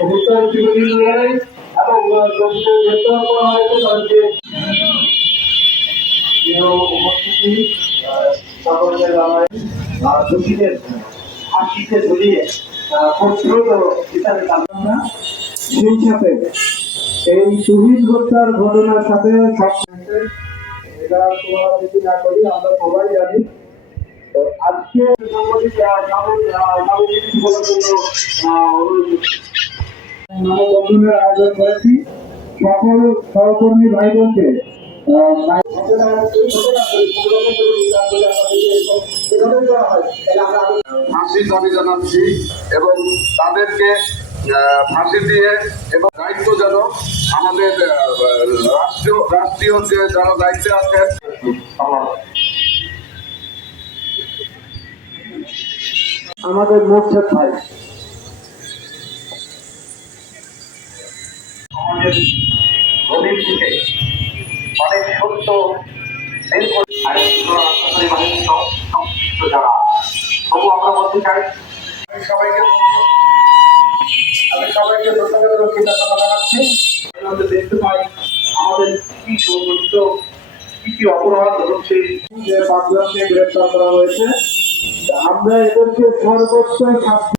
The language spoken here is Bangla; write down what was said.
হত্যার বিরোধী লড়াই এবং গ্রেপ্তার করা হয়েছে তাদেরকে উপস্থিতি সকলকে জানাই দোষীদের ফাঁসিতে ঝুলিয়ে প্রতিরোধ হিসাবে আমরা সেই সাথে এই শহীদ হত্যার ঘটনার সাথে সব এটা তোমরা যদি না করি আমরা সবাই জানি আজকে মানববন্ধনের আয়োজন করেছি সকল সহকর্মী ভাই বোনকে ফাঁসির দাবি জানাচ্ছি এবং তাদেরকে ফাঁসি দিয়ে এবং দায়িত্ব যেন আমাদের রাষ্ট্রীয় যে যারা দায়িত্বে আছেন আমাদের মোর্শেদ ভাই আমাদের গভীর থেকে অনেক সত্য বের করে সংশ্লিষ্ট যারা তবু আমরা বলতে চাই আমি সবাইকে ধন্যবাদ এবং কৃতজ্ঞতা জানাচ্ছি আমাদের দেখতে পাই আমাদের কি সংগঠিত কি অপরাধ হচ্ছে যে 5 জনকে গ্রেপ্তার করা হয়েছে আমরা এদেরকে সর্বোচ্চ শাস্তি